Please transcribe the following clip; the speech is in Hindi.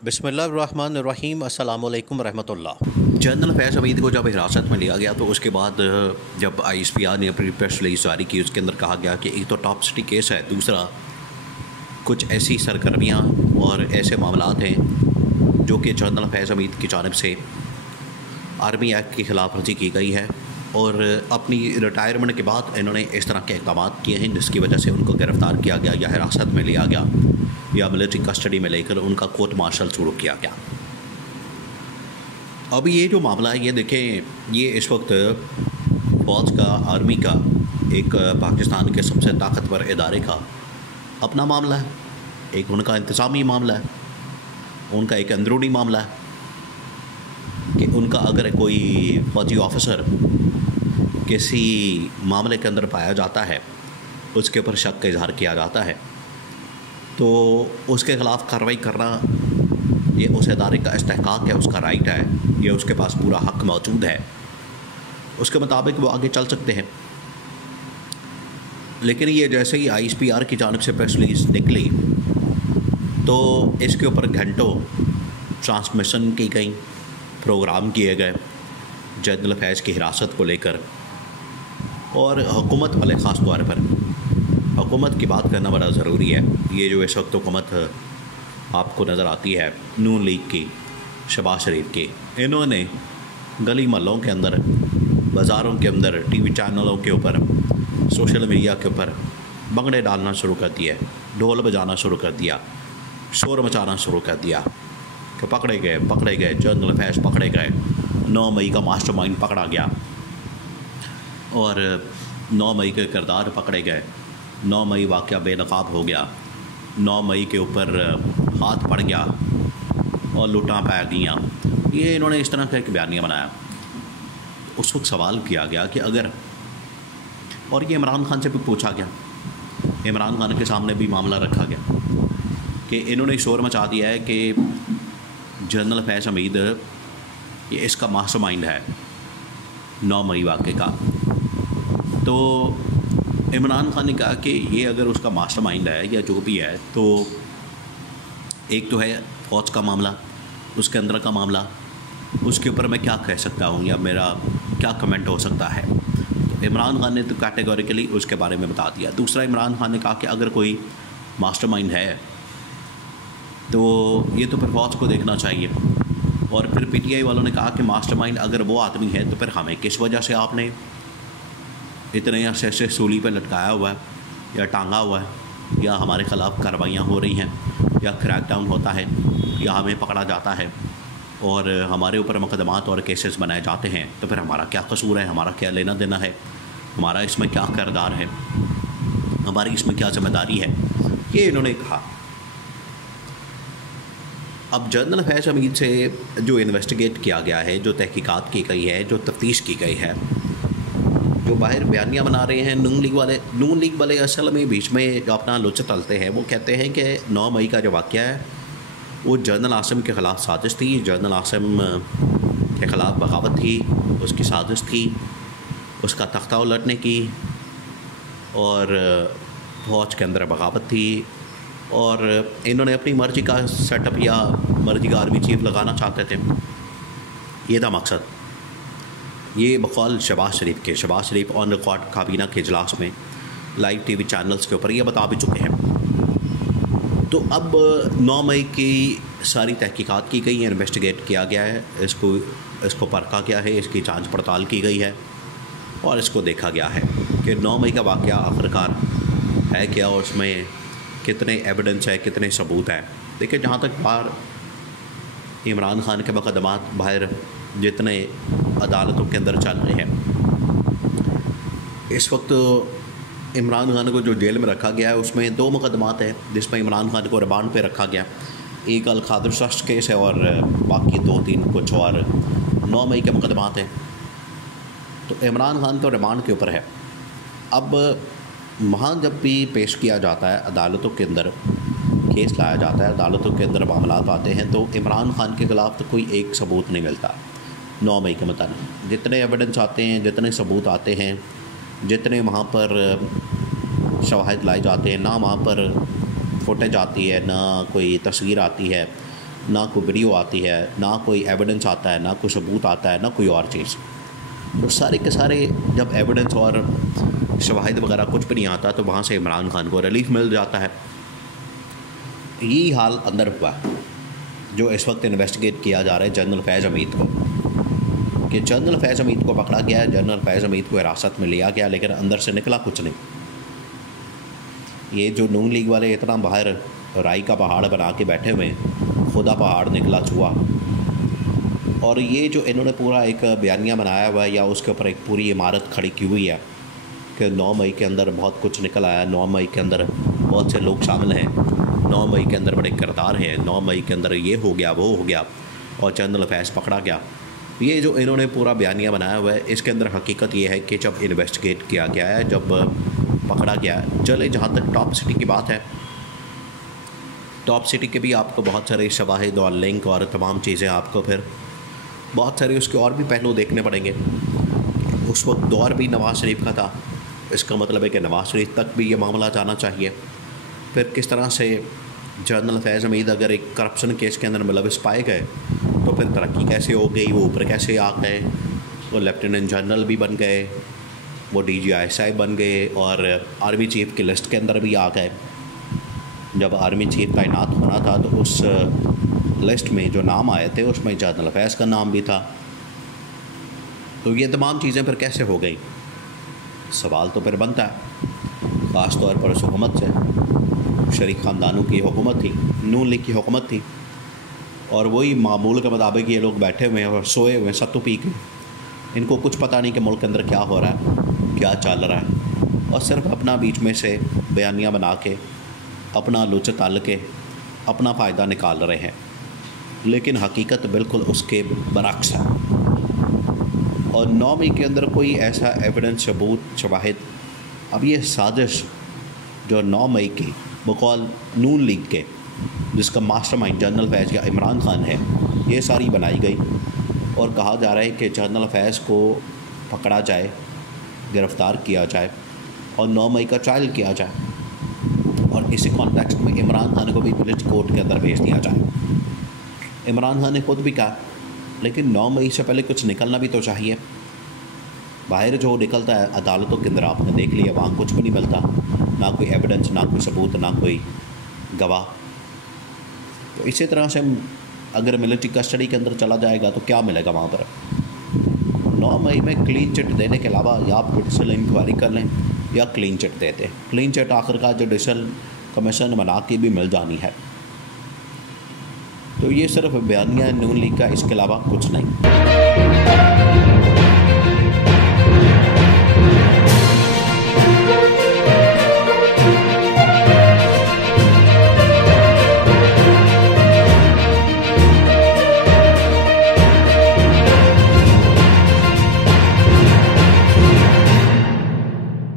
बिस्मिल्लाहिर्रहमानिर्रहीम अस्सलाम वालेकुम रहमतुल्लाह। जनरल फैज़ हमीद को जब हिरासत में लिया गया तो उसके बाद जब आईएसपीआर ने अपनी प्रेस रिलीज जारी की, उसके अंदर कहा गया कि एक तो टॉप सिटी केस है, दूसरा कुछ ऐसी सरगर्मियाँ और ऐसे मामलात हैं जो कि जनरल फैज़ हमीद की जानिब से आर्मी एक्ट की खिलाफ वर्जी की गई है और अपनी रिटायरमेंट के बाद इन्होंने इस तरह के इक़दाम किए हैं जिसकी वजह से उनको गिरफ़्तार किया गया या हिरासत में लिया गया या मिलिट्री कस्टडी में लेकर उनका कोर्ट मार्शल शुरू किया गया। अब ये जो मामला है, ये देखें, ये इस वक्त फ़ौज का, आर्मी का, एक पाकिस्तान के सबसे ताकतवर इदारे का अपना मामला है, एक उनका इंतज़ामी मामला है, उनका एक अंदरूनी मामला है कि उनका अगर कोई फ़ौजी ऑफिसर किसी मामले के अंदर पाया जाता है, उसके ऊपर शक का इजहार किया जाता है, तो उसके ख़िलाफ़ कार्रवाई करना ये उस इदारे का इस्तेहकाक है, उसका राइट है, ये उसके पास पूरा हक़ मौजूद है, उसके मुताबिक वो आगे चल सकते हैं। लेकिन ये जैसे ही आईएसपीआर की जानिब से प्रेस रिलीज़ निकली तो इसके ऊपर घंटों ट्रांसमिशन की गई, प्रोग्राम किए गए जनरल फैज़ की हिरासत को लेकर, और हुकूमत वाले ख़ास तौर पर हुकूमत की बात करना बड़ा ज़रूरी है। ये जो इस वक्त हुकूमत आपको नज़र आती है नून लीग की, शहबाज शरीफ की, इन्होंने गली महल्लों के अंदर, बाज़ारों के अंदर, टीवी चैनलों के ऊपर, सोशल मीडिया के ऊपर भंगड़े डालना शुरू कर दिया, ढोल बजाना शुरू कर दिया, शोर मचाना शुरू कर दिया कि पकड़े गए जनरल फैज़ पकड़े गए, 9 मई का मास्टरमाइंड पकड़ा गया और 9 मई के किरदार पकड़े गए, 9 मई वाक़या बेनकाब हो गया, 9 मई के ऊपर हाथ पड़ गया और लूटां पै गईं। ये इन्होंने इस तरह का एक बयानिया बनाया। उस वक्त सवाल किया गया कि अगर, और ये इमरान खान से भी पूछा गया, इमरान खान के सामने भी मामला रखा गया कि इन्होंने शोर मचा दिया है कि जनरल फैज़ हमीद ये इसका मास्टरमाइंड है 9 मई वाक़े का। तो इमरान खान ने कहा कि ये अगर उसका मास्टरमाइंड है या जो भी है, तो एक तो है फ़ौज का मामला, उसके अंदर का मामला, उसके ऊपर मैं क्या कह सकता हूँ या मेरा क्या कमेंट हो सकता है। तो इमरान खान ने तो कैटेगोरिकली उसके बारे में बता दिया। दूसरा, इमरान खान ने कहा कि अगर कोई मास्टरमाइंड है तो ये तो फिर फ़ौज को देखना चाहिए। और फिर पीटीआई वालों ने कहा कि मास्टरमाइंड अगर वो आदमी है तो फिर हमें किस वजह से आपने इतने अरसे से सूली पर लटकाया हुआ है या टांगा हुआ है, या हमारे ख़िलाफ़ कार्रवाइयाँ हो रही हैं या क्रैकडाउन होता है या हमें पकड़ा जाता है और हमारे ऊपर मुकदमात और केसेस बनाए जाते हैं, तो फिर हमारा क्या कसूर है, हमारा क्या लेना देना है, हमारा इसमें क्या किरदार है, हमारी इसमें क्या ज़िम्मेदारी है, ये इन्होंने कहा। अब जनरल फैज़ हमीद से जो इन्वेस्टिगेट किया गया है, जो तहकीकात की गई है, जो तफ्तीश की गई है, जो बाहर बयानियाँ बना रहे हैं नून लीग वाले असल में बीच में जो अपना लुच तलते हैं, वो कहते हैं कि 9 मई का जो वाक़या है वो जनरल आसिम के ख़िलाफ़ साजिश थी, जनरल आसिम के ख़िलाफ़ बगावत थी, उसकी साजिश थी, उसका तख्ता उलटने की, और फ़ौज के अंदर बगावत थी, और इन्होंने अपनी मर्ज़ी का सेटअप या मर्ज़ी का आर्मी चीफ लगाना चाहते थे। ये था मकसद। ये बकौल शहबाज शरीफ ऑन रिकॉर्ड काबीना के इजलास में लाइव टीवी चैनल्स के ऊपर ये बता भी चुके हैं। तो अब 9 मई की सारी तहकीकात की गई है, इन्वेस्टिगेट किया गया है, इसको परखा गया है, इसकी जांच पड़ताल की गई है और इसको देखा गया है कि 9 मई का वाक़या आखिरकार है क्या और उसमें कितने एविडेंस है, कितने सबूत हैं। देखिए, जहाँ तक बाहर इमरान खान के मुकदमात बाहर जितने अदालतों के अंदर चल रहे हैं, इस वक्त इमरान खान को जो जेल में रखा गया है उसमें 2 मुकदमात हैं जिसमें इमरान खान को रिमांड पे रखा गया। एक अल खादर ट्रस्ट केस है और बाकी 2-3 कुछ और 9 मई के मुकदमात हैं। तो इमरान खान तो रिमांड के ऊपर है। अब वहाँ जब भी पेश किया जाता है, अदालतों के अंदर केस लाया जाता है, अदालतों के अंदर मामलात आते हैं, तो इमरान खान के ख़िलाफ़ तो कोई एक सबूत नहीं मिलता 9 मई के मुताबिक। जितने एविडेंस आते हैं, जितने सबूत आते हैं, जितने वहाँ पर शवाहिद लाए जाते हैं, ना वहाँ पर फुटेज आती है, ना कोई तस्वीर आती है, ना कोई वीडियो आती है, ना कोई एविडेंस आता है, ना कोई सबूत आता है, ना कोई और चीज़। तो सारे के सारे जब एविडेंस और शवाहिद वगैरह कुछ भी नहीं आता तो वहाँ से इमरान खान को रिलीफ मिल जाता है। यही हाल अंदर हुआ जो इस वक्त इन्वेस्टिगेट किया जा रहा है जनरल फैज़ हमीद को, कि जनरल फैज़ हमीद को पकड़ा गया है, जनरल फैज़ हमीद को हिरासत में लिया गया, लेकिन अंदर से निकला कुछ नहीं। ये जो नून लीग वाले इतना बाहर राई का पहाड़ बना के बैठे हुए हैं, खुदा पहाड़ निकला चूहा। और ये जो इन्होंने पूरा एक बयानिया बनाया हुआ है या उसके ऊपर एक पूरी इमारत खड़ी की हुई है कि 9 मई के अंदर बहुत कुछ निकल आया, 9 मई के अंदर बहुत से लोग शामिल हैं, 9 मई के अंदर बड़े किरदार हैं, 9 मई के अंदर ये हो गया वो हो गया और जनरल फैज़ पकड़ा गया। ये जो इन्होंने पूरा बयानिया बनाया हुआ है, इसके अंदर हकीकत ये है कि जब इन्वेस्टिगेट किया गया है, जब पकड़ा गया है, चले जहाँ तक टॉप सिटी की बात है, टॉप सिटी के भी आपको बहुत सारे शवाहिद और लिंक और तमाम चीज़ें आपको फिर बहुत सारे उसके और भी पहलू देखने पड़ेंगे। उस वक्त दौर भी नवाज़ शरीफ का था, इसका मतलब है कि नवाज़ शरीफ तक भी ये मामला जाना चाहिए। फिर किस तरह से जनरल फैज़ हमीद अगर एक करप्शन केस के अंदर मुलविस पाए गए तो फिर तरक्की कैसे हो गई, वो ऊपर कैसे आ गए, वो लेफ्टिनेंट जनरल भी बन गए, वो DGI बन गए और आर्मी चीफ़ की लिस्ट के अंदर भी आ गए। जब आर्मी चीफ़ तैनात होना था तो उस लिस्ट में जो नाम आए थे उसमें जनरल फैज़ का नाम भी था। तो ये तमाम चीज़ें फिर कैसे हो गई, सवाल तो फिर बनता है। ख़ास तौर पर उस हुकूमत से, शरीक ख़ानदानों की हुकूमत थी, नून लीग की हुकूमत थी, और वही मामूल के मुताबिक ये लोग बैठे हुए हैं और सोए हुए हैं सत्तू पी के। इनको कुछ पता नहीं कि मुल्क के अंदर क्या हो रहा है, क्या चल रहा है, और सिर्फ अपना बीच में से बयानियाँ बना के अपना लुच तल के अपना फ़ायदा निकाल रहे हैं। लेकिन हकीकत बिल्कुल उसके बरक्स है। और 9 मई के अंदर कोई ऐसा एविडेंस, सबूत, शवाहिद, अब ये साजिश जो 9 मई की बकौल नून लीग के, जिसका मास्टरमाइंड जनरल फैज़ या इमरान खान है, ये सारी बनाई गई और कहा जा रहा है कि जनरल फैज़ को पकड़ा जाए, गिरफ़्तार किया जाए और 9 मई का ट्रायल किया जाए और इसी कॉन्टेक्स्ट में इमरान खान को भी पुलिस कोर्ट के अंदर भेज दिया जाए। इमरान खान ने खुद भी कहा, लेकिन 9 मई से पहले कुछ निकलना भी तो चाहिए। बाहर जो निकलता है अदालतों के अंदर आपने देख लिया, वहाँ कुछ भी नहीं मिलता, ना कोई एविडेंस, ना कोई सबूत, ना कोई गवाह। तो इसी तरह से अगर मिलिट्री कस्टडी के अंदर चला जाएगा तो क्या मिलेगा वहाँ पर। 9 मई में क्लीन चिट देने के अलावा या आप जुडिशल इंक्वायरी कर लें या क्लीन चिट देते। क्लीन चिट आखिरकार जुडिशल कमीशन बना के भी मिल जानी है। तो ये सिर्फ बयानिया नून लीग का, इसके अलावा कुछ नहीं।